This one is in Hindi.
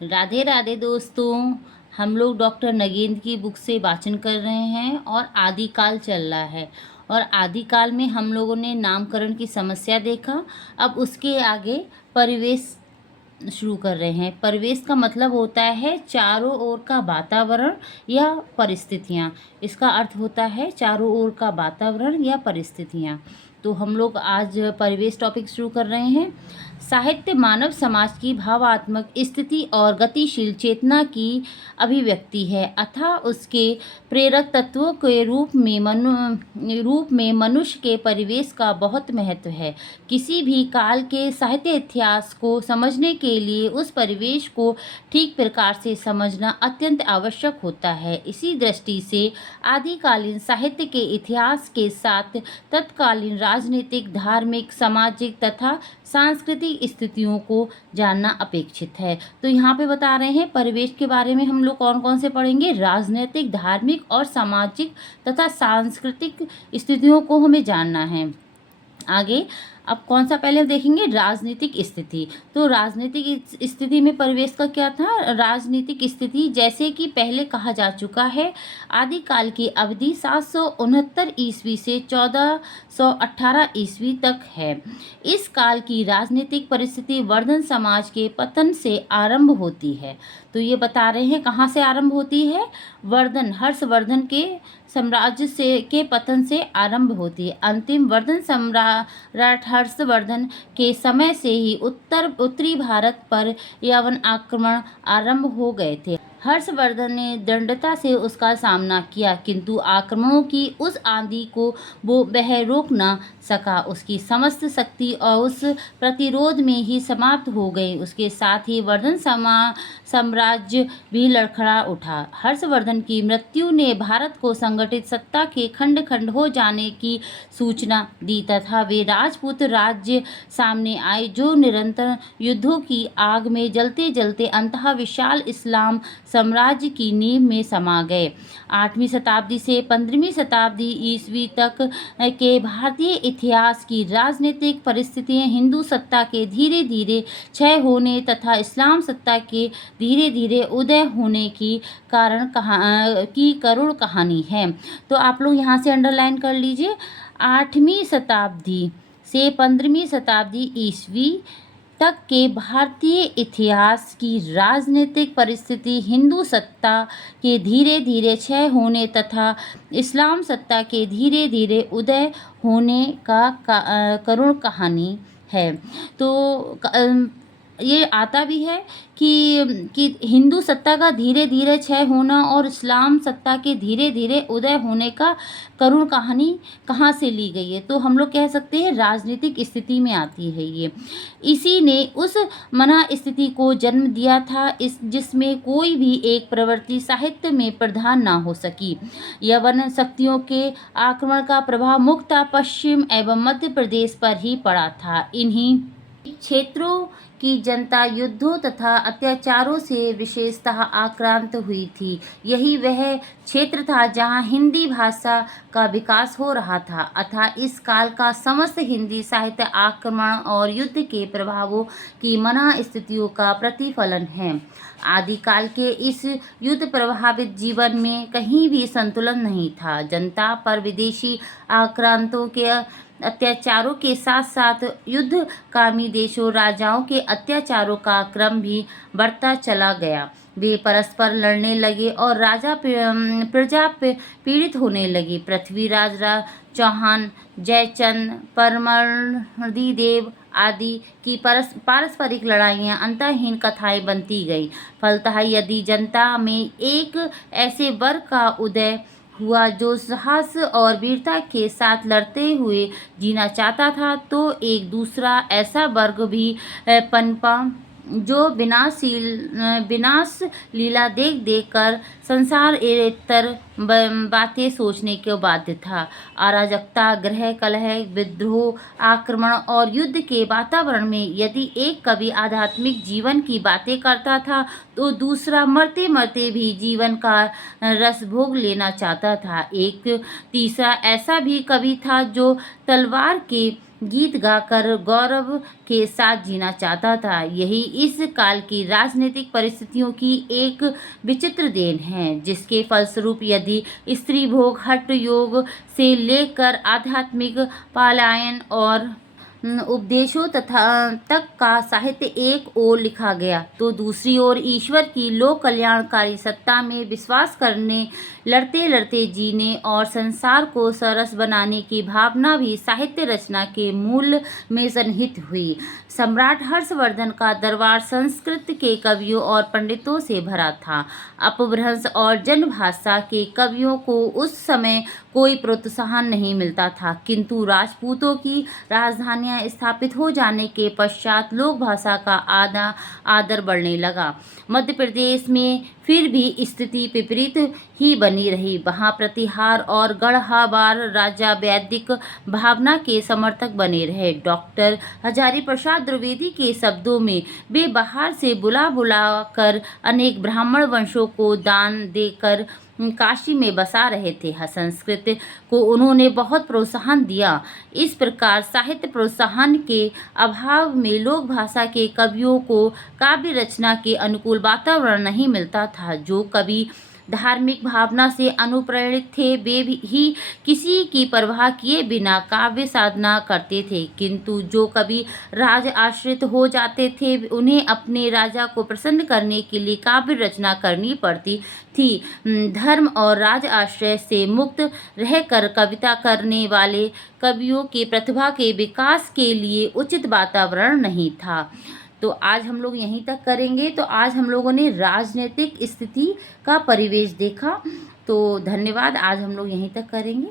राधे राधे दोस्तों। हम लोग डॉक्टर नगेंद्र की बुक से वाचन कर रहे हैं और आदिकाल चल रहा है। और आदिकाल में हम लोगों ने नामकरण की समस्या देखा। अब उसके आगे परिवेश शुरू कर रहे हैं। परिवेश का मतलब होता है चारों ओर का वातावरण या परिस्थितियाँ। इसका अर्थ होता है चारों ओर का वातावरण या परिस्थितियाँ। तो हम लोग आज परिवेश टॉपिक शुरू कर रहे हैं। साहित्य मानव समाज की भावात्मक स्थिति और गतिशील चेतना की अभिव्यक्ति है अथवा उसके प्रेरक तत्वों के रूप में मनुष्य के परिवेश का बहुत महत्व है। किसी भी काल के साहित्य इतिहास को समझने के लिए उस परिवेश को ठीक प्रकार से समझना अत्यंत आवश्यक होता है। इसी दृष्टि से आदिकालीन साहित्य के इतिहास के साथ तत्कालीन राजनीतिक, धार्मिक, सामाजिक तथा सांस्कृतिक स्थितियों को जानना अपेक्षित है। तो यहाँ पे बता रहे हैं परिवेश के बारे में हम लोग कौन कौन से पढ़ेंगे। राजनीतिक, धार्मिक और सामाजिक तथा सांस्कृतिक स्थितियों को हमें जानना है। आगे अब कौन सा पहले देखेंगे, राजनीतिक स्थिति। तो राजनीतिक स्थिति में परिवेश का क्या था। राजनीतिक स्थिति जैसे कि पहले कहा जा चुका है, आदिकाल की अवधि 769 ईस्वी से 1418 ईस्वी तक है। इस काल की राजनीतिक परिस्थिति वर्धन समाज के पतन से आरंभ होती है। तो ये बता रहे हैं कहाँ से आरंभ होती है। वर्धन, हर्षवर्धन के साम्राज्य से के पतन से आरंभ होती है। अंतिम वर्धन सम्राट हर्षवर्धन के समय से ही उत्तरी भारत पर यवन आक्रमण आरंभ हो गए थे। हर्षवर्धन ने दृढ़ता से उसका सामना किया, किंतु आक्रमणों की उस आंधी को वह रोक न सका। उसकी समस्त शक्ति और उस प्रतिरोध में ही समाप्त हो गई। उसके साथ ही वर्धन साम्राज्य भी लड़खड़ा उठा। हर्षवर्धन की मृत्यु ने भारत को संगठित सत्ता के खंड खंड हो जाने की सूचना दी तथा वे राजपूत राज्य सामने आए जो निरंतर युद्धों की आग में जलते जलते अंततः विशाल इस्लाम साम्राज्य की नींव में समा गए। 8वीं शताब्दी से 15वीं शताब्दी ईस्वी तक के भारतीय इतिहास की राजनीतिक परिस्थितियां हिंदू सत्ता के धीरे धीरे क्षय होने तथा इस्लाम सत्ता के धीरे धीरे उदय होने की करुण कहानी है। तो आप लोग यहाँ से अंडरलाइन कर लीजिए। 8वीं शताब्दी से 15वीं शताब्दी ईस्वी तक के भारतीय इतिहास की राजनीतिक परिस्थिति हिंदू सत्ता के धीरे धीरे क्षय होने तथा इस्लाम सत्ता के धीरे धीरे उदय होने का करुण कहानी है। तो ये आता भी है कि हिंदू सत्ता का धीरे धीरे क्षय होना और इस्लाम सत्ता के धीरे धीरे उदय होने का करुण कहानी कहाँ से ली गई है। तो हम लोग कह सकते हैं राजनीतिक स्थिति में आती है ये। इसी ने उस मना स्थिति को जन्म दिया था जिसमें कोई भी एक प्रवृत्ति साहित्य में प्रधान ना हो सकी। यवन शक्तियों के आक्रमण का प्रभाव मुख्यतः पश्चिम एवं मध्य प्रदेश पर ही पड़ा था। इन्हीं क्षेत्रों की जनता युद्धों तथा अत्याचारों से विशेषतः आक्रांत हुई थी। यही वह क्षेत्र था जहां हिंदी भाषा का विकास हो रहा था। अतः इस काल का समस्त हिंदी साहित्य आक्रमण और युद्ध के प्रभावों की मना स्थितियों का प्रतिफलन है। आदिकाल के इस युद्ध प्रभावित जीवन में कहीं भी संतुलन नहीं था। जनता पर विदेशी आक्रांतों के अत्याचारों के साथ साथ युद्धकामी देशों राजाओं के अत्याचारों का क्रम भी बढ़ता चला गया। वे परस्पर लड़ने लगे और प्रजा पीड़ित होने लगी। पृथ्वीराज चौहान, जयचंद, परमर्दी देव आदि की पारस्परिक लड़ाइयाँ अंतहीन कथाएं बनती गई। फलतः यदि जनता में एक ऐसे वर्ग का उदय हुआ जो साहस और वीरता के साथ लड़ते हुए जीना चाहता था, तो एक दूसरा ऐसा वर्ग भी पनपा जो विनाश लीला देख देख कर संसारेतर बातें सोचने को बाध्य था। अराजकता, गृह कलह, विद्रोह, आक्रमण और युद्ध के वातावरण में यदि एक कवि आध्यात्मिक जीवन की बातें करता था, तो दूसरा मरते मरते भी जीवन का रस भोग लेना चाहता था। एक तीसरा ऐसा भी कवि था जो तलवार के गीत गाकर गौरव के साथ जीना चाहता था। यही इस काल की राजनीतिक परिस्थितियों की एक विचित्र देन है, जिसके फलस्वरूप यदि स्त्री भोग हठ योग से लेकर आध्यात्मिक पलायन और उपदेशों तथा तक का साहित्य एक ओर लिखा गया, तो दूसरी ओर ईश्वर की लोक कल्याणकारी सत्ता में विश्वास करने, लड़ते लड़ते जीने और संसार को सरस बनाने की भावना भी साहित्य रचना के मूल में सन्निहित हुई। सम्राट हर्षवर्धन का दरबार संस्कृत के कवियों और पंडितों से भरा था। अपभ्रंश और जनभाषा के कवियों को उस समय कोई प्रोत्साहन नहीं मिलता था, किंतु राजपूतों की राजधानियां स्थापित हो जाने के पश्चात लोक भाषा का आदर बढ़ने लगा। मध्य प्रदेश में फिर भी स्थिति विपरीत ही बनी रही। वहाँ प्रतिहार और गढ़हाबार राजा वैदिक भावना के समर्थक बने रहे। डॉक्टर हजारी प्रसाद द्विवेदी के शब्दों में, वे बाहर से बुला बुला कर अनेक ब्राह्मण वंशों को दान देकर काशी में बसा रहे थे। संस्कृत को उन्होंने बहुत प्रोत्साहन दिया। इस प्रकार साहित्य प्रोत्साहन के अभाव में लोक भाषा के कवियों को काव्य रचना के अनुकूल वातावरण नहीं मिलता था। जो कवि धार्मिक भावना से अनुप्रेरित थे, वे ही किसी की परवाह किए बिना काव्य साधना करते थे, किंतु जो कवि राज आश्रित हो जाते थे, उन्हें अपने राजा को प्रसन्न करने के लिए काव्य रचना करनी पड़ती थी। धर्म और राज आश्रय से मुक्त रहकर कविता करने वाले कवियों के प्रतिभा के विकास के लिए उचित वातावरण नहीं था। तो आज हम लोग यहीं तक करेंगे। तो आज हम लोगों ने राजनीतिक स्थिति का परिवेश देखा। तो धन्यवाद, आज हम लोग यहीं तक करेंगे।